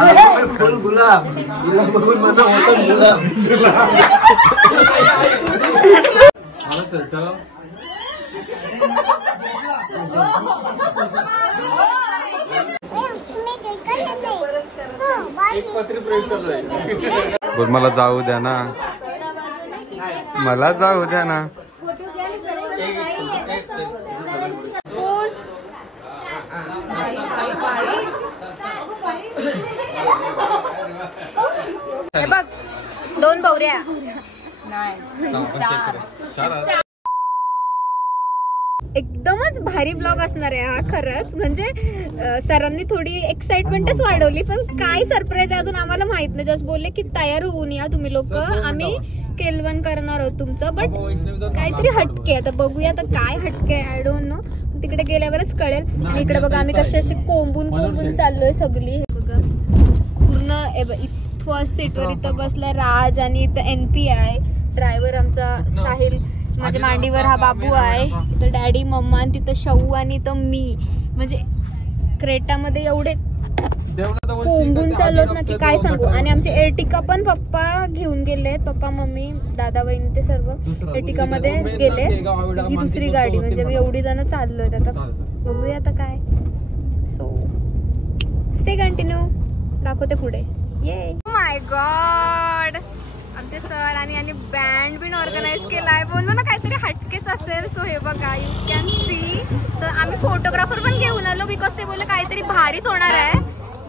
गुलाब बघून मला गुलाब बोल मला जाऊ द्या ना, मला जाऊ द्या ना. हे बघ 2 बवऱ्या. एकदमच भारी ब्लॉग असणार आहे हा खरंच. म्हणजे सरांनी थोडी एक्साइटमेंटच वाढवली, पण काय सरप्राईज आहे अजून आम्हाला माहित नाही. जस्ट बोलले की तयार होऊन या तुम्ही लोक, आम्ही केलवन करणार आहोत तुमचं. बट काहीतरी हटके, आता बघूया आता काय हटके आहे, आय डोंट नो. तिकडे गेल्यावरच कळेल. इकडे बघा आम्ही कशी अशी कोंबून चाललोय सगळी. हे बघा पूर्ण फर्स्ट सीटवर इथं बसला राज आणि इथं NP आहे ड्रायव्हर आमचा साहिल. माझ्या मांडीवर हा बाबू आहे. इथं डॅडी मम्मा आणि तिथं शऊ आणि इथं मी. म्हणजे क्रेटामध्ये एवढे कोंबून चाललोत ना की काय सांगू. आणि आमचे एर्टिका पण पप्पा घेऊन गेले, पप्पा मम्मी दादा वहिनी ते सर्व एर्टिका मध्ये गेले. ही दुसरी गाडी. म्हणजे मी एवढी जण चाललोय. आता बघूया आता काय. सो स्टे कंटिन्यू, दाखवते पुढे. ये माय गॉड, आमचे सर आणि बँड बिन ऑर्गनाइज केलाय. बोललो ना काहीतरी हटकेच असेल. सो हे बघा यू कॅन सी. तर आम्ही फोटोग्राफर पण घेऊन आलो बिकॉज ते बोलले काहीतरी भारीच होणार आहे.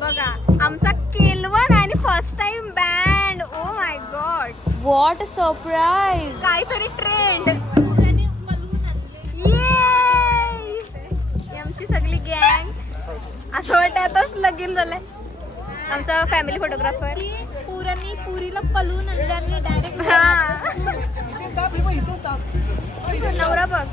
बघा आमचा केलवन आणि first time band. Oh my God, what surprise. काहीतरी ट्रेंड. ये आमची सगळी गँग. असं वाटतं आताच लगीन झालंय. आमचा फॅमिली फोटोग्राफर पुरीला पलून आणल्याने डायरेक्ट नवरा बघ.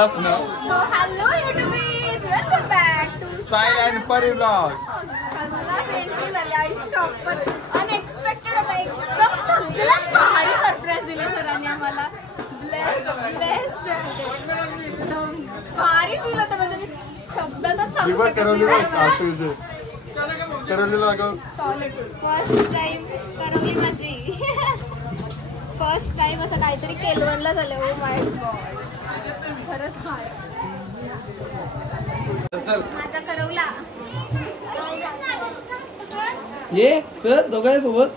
खाल्लास ना so hello youtubies, welcome back to style and Pari blog. कल्लाच एंट्री झाली. आई शॉपत अनएक्सपेक्टेड होता. एकदम सगळ्यात भारी सरप्राईज दिले सरांनी आम्हाला. ब्लेस्ड एकदम भारी फील होतं. म्हणजे मी शब्दातच सांगू शकत नाही. सॉलिड फर्स्ट टाइम करवली माझी. फर्स्ट टाइम असं काहीतरी केलवणला झालं. ओ माय गॉड, खरंच हार्ड. माझा करवला ये सर दोघांच्या सोबत.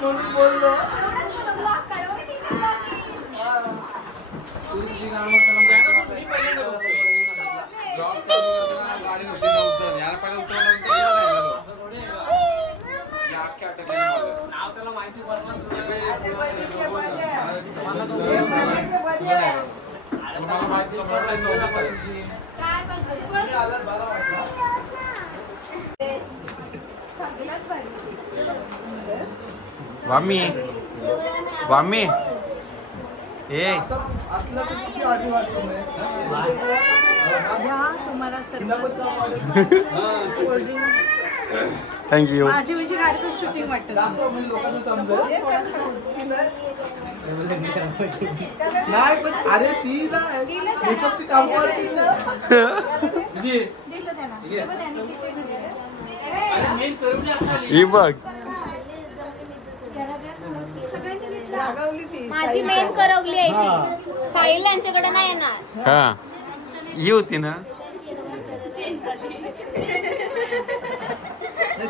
म्हणून बोललो. वामी वामी ए असलं तर किती आधी वाटतो तुम्हाला थँक्यू. माझी विषय गाडीचं शूटिंग वाटतं. लोकांना समजेल नाही पण अरे ती नाही मेकअपची काम करतील ना. ही बघ माझी मेन करवली आहे ती. साहिल यांच्याकडे नाही येणार. हा ही होती ना.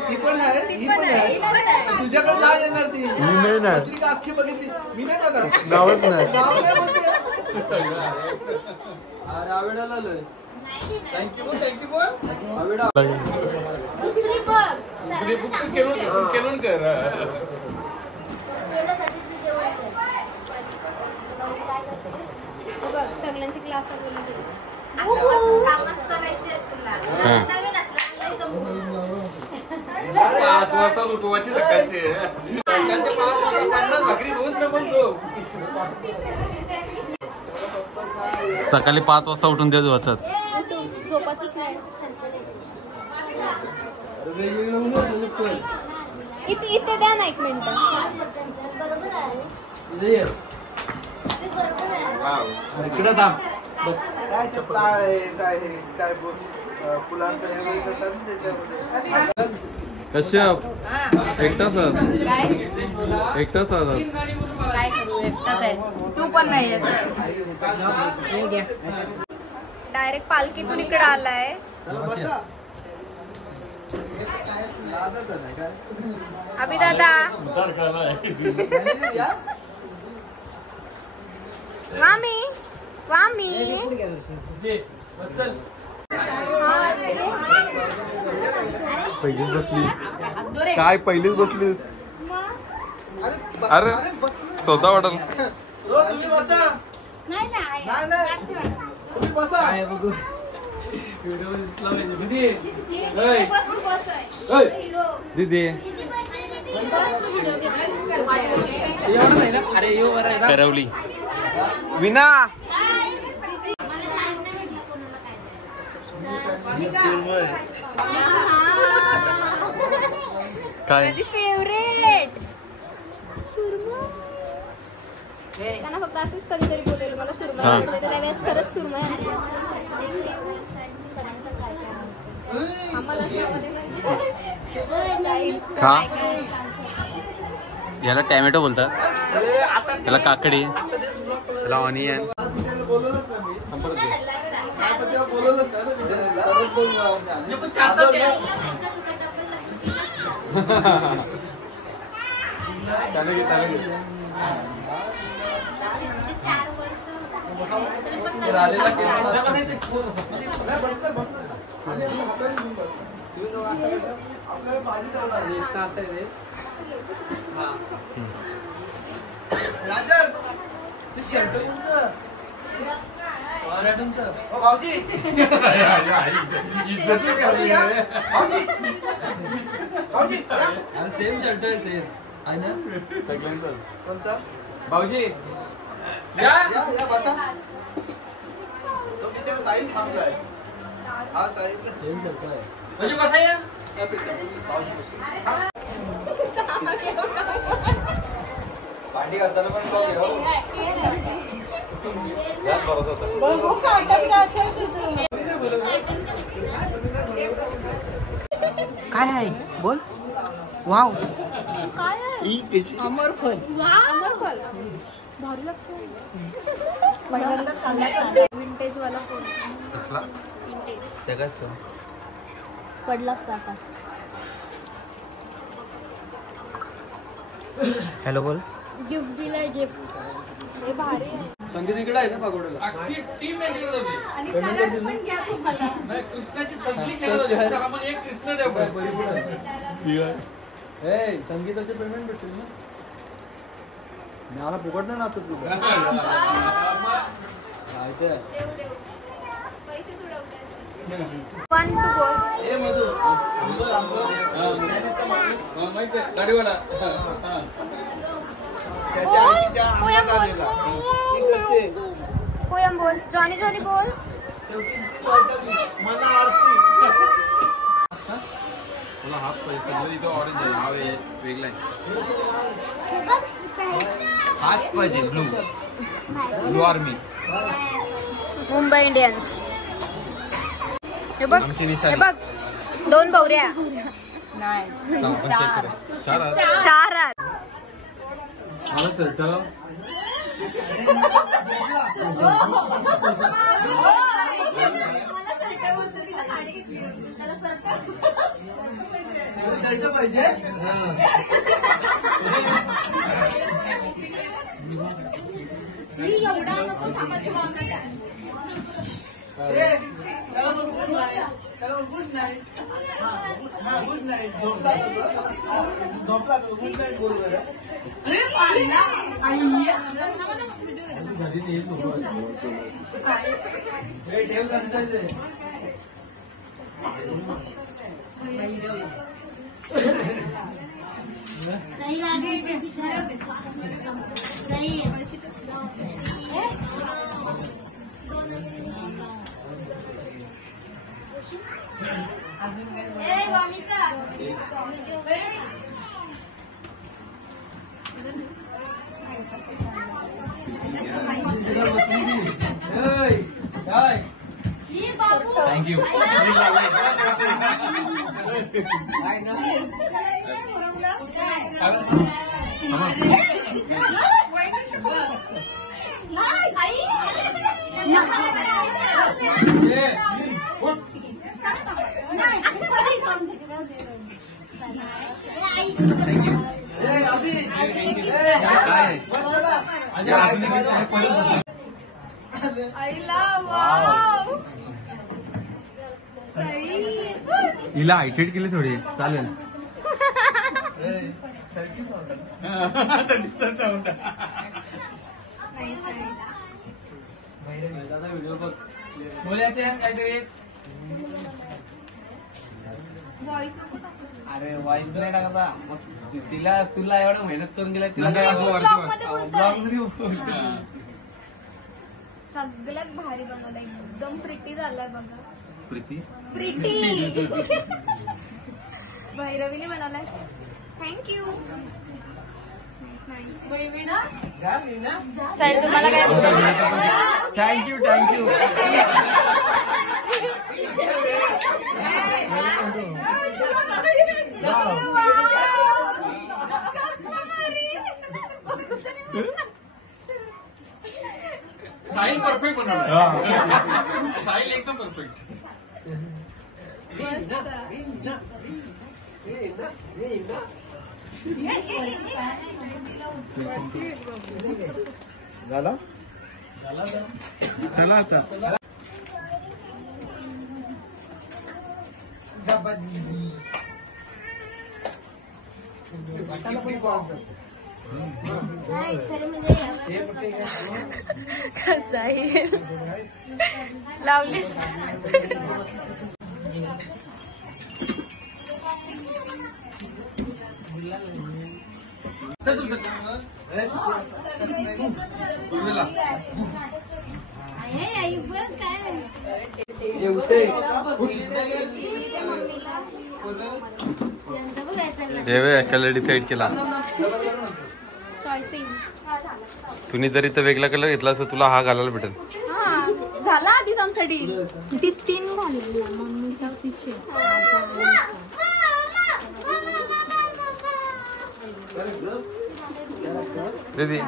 ती पण आहे ही पण आहे. तुझ्याकडे नाही येणार ती. मी नाही ना. पत्रिका अख्खी बघितली मी नाही जाणार. नावच नाही. नाव नाही बोलते. अरे आवेडाला आलोय. थँक्यू आवेडा. दुसरी बघ. बघ सगळ्यांची क्लास कामच करायचे तुला. नवीन सकाळी 5 वाजता उठून देत वाचत. झोपाचच नाही. इथे द्या ना 1 मिनिट. इकडे थांब. काय चपलाळ आहे काय हे काय फुलांचं हे करतात त्याच्यामध्ये. कश्यप एकटाच काय करू एकटाच आहे. तू पण नाही येत. डायरेक्ट पालखीतून इकडे आलाय. अभि दादा वामी वामी पहिलीच बसली काय पहिलीच बसलीस. अरे स्वतः वाटल. तुम्ही बसा. नाही तुम्ही बसा. दीदी करवली विना काय फेवरेट त्यांना फक्त असंच कधीतरी बोलेल मला सुरमई आवडते. त्यावेळेस खरंच सुरमई आणली. आम्हाला खा. याला टॅमॅटो बोलतात, त्याला काकडी, त्याला ऑनियन. त्याला घे त्याला घे. राहिलेला केला भाजी भाऊजी सेम शर्ट आहे सेम आहे ना सगळ्यांचं. कोणचा भाऊजी या बसा तो बिचारा साहिल थांबलाय हा साहिल सेम शर्ट आहे म्हणजे बसा या भांडी घासायला पण जाऊ घेऊ. याच बरोबर होतं. काय आहे बोल. वाव अमरफल भारी लागतो. विंटेज वाला फोन. विंटेज पडला आता. हॅलो बोल. गिफ्ट दिलाय गिफ्ट. हे भारी आहे. संगीत इकडे आहे ना पागोड्याला. टीम मेंटेन होती आणि कलर पण घ्या तुम्हाला. कृष्णाची सगळी खेळत होती तर आम्हाला एक कृष्ण देऊ ए संगीताचे पेमेंट भेटेल ना. मला फुकट नाही नाचत तुझं. देऊ पैसे सोडवते. 1 2 ए मधु माहिती आहे गाडीवाला पोयम बोल. पोयम बोल. जॉनी जॉनी बोल. मला हाफ पाहिजे. इथं ऑरेंज आहे. हा वेगळा आहे. हाच पाहिजे. Blue army. मुंबई इंडियन्स. हे बघ आमची हे निशाणी. बघ 2 बवऱ्या. नाही. चार. 4 आहेत. मला शर्ट शर्ट पाहिजे गुड नाईट गुड नाईट झोपला गुड नाईट बरोबर थँक्यू. हिला हायटेड केली थोडी चालेल. व्हिडिओ बघ. बोलायचे काहीतरी. व्हॉइस नको टाकू. अरे वाईस नाही टाकता मग तिला तुला एवढं मेहनत करून दिला तिला नंतर काय दाखव. ब्लॉगमध्ये बोलतोय. ब्लॉग सगळ्यात भारी बनवलं. एकदम प्रिटी झालाय बघा. प्रीती. प्रिटी भैरवीने बनवलाय. थँक्यू. साहेब तुम्हाला काय थँक्यू थँक्यू. साहिल परफेक्ट बनवला. साहिल एकदम परफेक्ट. झाला चला आता कसा येईल लावलीस देवे कलर डिसाईड केला. तुम्ही जर इथं वेगळा कलर घेतला असता तुला हा घालायला भेटेल. झाला आधीच आमचा डील. ती 3 घालली मम्मीचा तिचे दीदी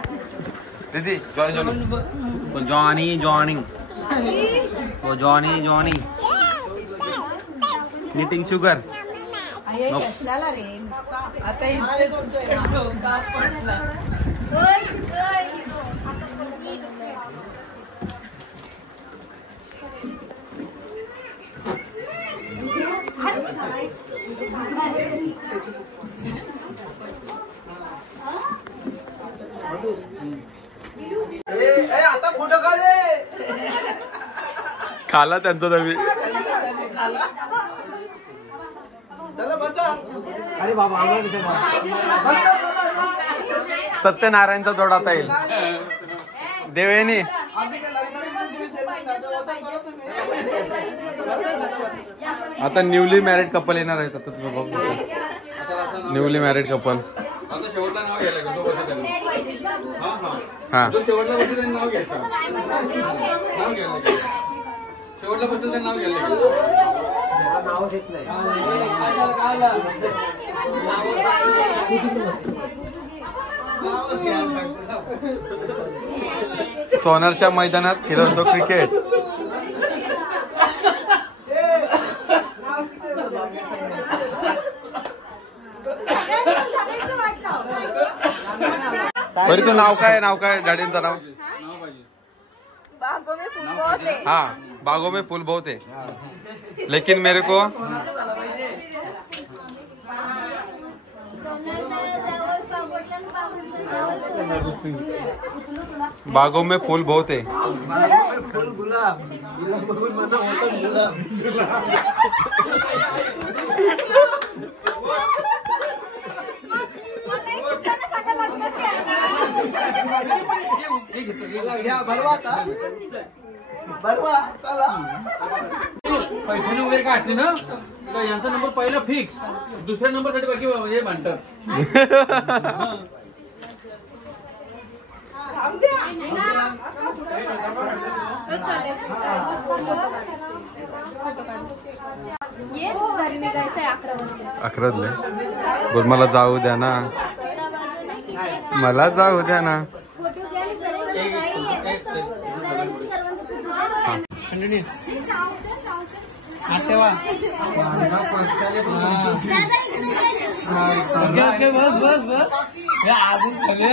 दीदी जॉनी जॉनी वो जॉनी जॉनी निटिंग शुगर. कशाला रे आता इथे डोका पडला. आता फोटो काढे खाला त्यांचा नवी. चला बसा. अरे बाबा सत्यनारायणचा जोड आता येईल. देवेनी आता न्यूली मॅरिड कपल येणार आहेत. आता तुम्ही बघू न्यूली मॅरिड कपल. शेवटला नाव घ्यायला तो बसा त्याला. हा जो शेवटला बसतो त्याने नाव घ्यायचं. नाव घ्यायला शेवटला बसतो त्याने नाव घ्यायला नाव घेत नाही. सोनारच्या मैदानात खेळतो क्रिकेट. बरी तू नाव काय डॅडींचं नाव. बागों में फूल बहुत है. हाँ बागों में फूल बहुत है लेकिन मेरे को बागों में फूल बहुत है. फुल गुलाब गुलाब बघून मला होतं गुलाब. घ्या भरवा आता भरवा चला. पैशाने वगैरे काय असले ना तर यांचा नंबर पहिला फिक्स. दुसऱ्या नंबर साठी बाकी म्हणजे म्हणतात. ये घरी निघायचंय 11 वाजता. 11 बोल मला जाऊ द्या ना. मला जाऊ द्या ना. बस बस बस अजून खाली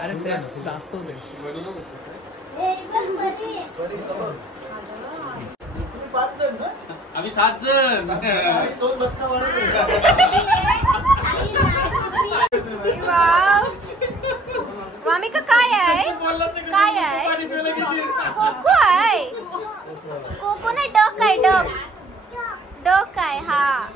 अरे जास्त होते. आम्ही 7 जण. वामिका काय आहे काय आहे. कोको आहे. कोको नाही डक आहे डक डक आहे. हा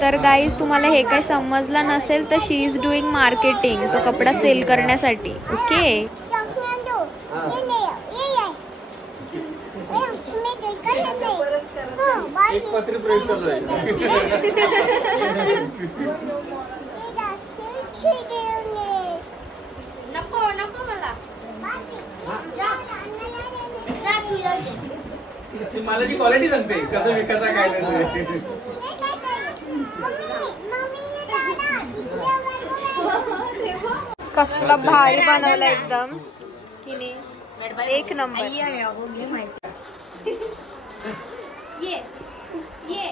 तर गाईज तुम्हाला हे काही समजलं नसेल तर शी इज डुईंग मार्केटिंग. तो कपडा सेल करण्यासाठी. ओके एक पत्री प्रयोग करतोय. नको नको मला मालाची क्वालिटी सांगते कसं विकायचा काय नाही. कसला भारी बनवला एकदम तिने. एक नंबर. ये ये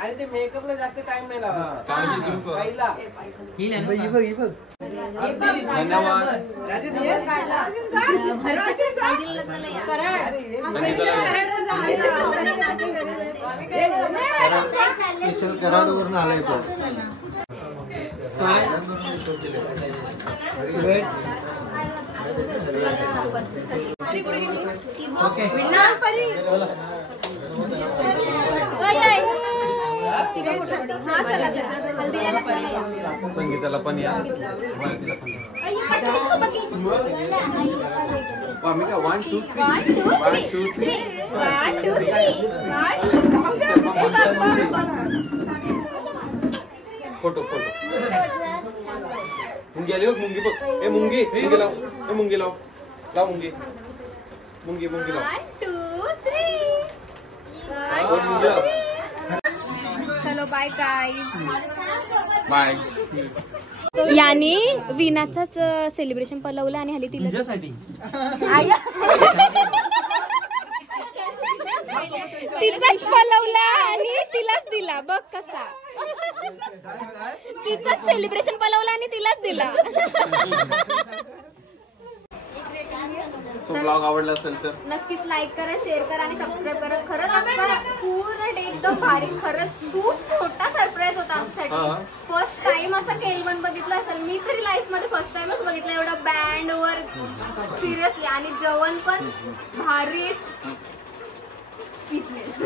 आणि ते मेकअपला जास्त टाइम नाही लावा. धन्यवाद. स्पेशल कराडवरून आलाय तो. संगीताला पण या. Wamiqa 1 2 photo photo. मुंगी आली बघ. मुंगी बघ. ए मुंगी मुंगी लाव. ए मुंगी लाव. लाव मुंगी. मुंगी मुंगी लाव. 1 2 3. चलो बाय गाईज. बाय. याने विनाचाच सेलिब्रेशन पलवलं आणि हल्ली तिला तिचाच पलवला आणि तिलाच दिला. बघ कसा तिचाच सेलिब्रेशन पलवला आणि तिलाच दिला. सो ब्लॉग आवडला असेल तर नक्कीच लाईक करा, शेअर करा आणि सबस्क्राईब करा. खरंच आमचा पूर्ण डे एकदम भारी. खरंच खूप छोटा सरप्राईज होता आमच्यासाठी. फर्स्ट टाइम असं केलवन बघितलं असेल. मी तरी लाईफ मध्ये फर्स्ट टाइमच बघितलं एवढं बँड वर सिरियसली. आणि जेवण पण भारीच. स्पीचलेस.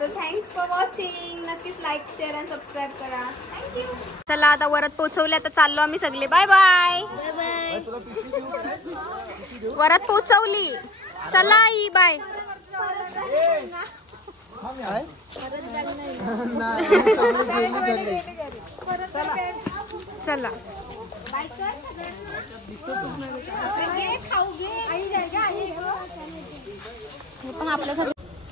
तर थँक्स फॉर वॉचिंग. नक्कीच लाईक शेअर आणि सबस्क्राईब करा. थँक्यू. चला आता वरात पोचवले. आता चाललो आम्ही सगळे. Bye bye. वरात पोचवली. चला आई बाय. चला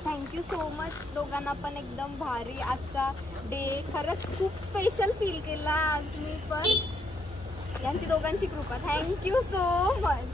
थँक्यू सो मच दोघांना पण. एकदम भारी आजचा डे. खरंच खूप स्पेशल फील केला आज मी पण. यांची दोघांची कृपा. Thank you so much.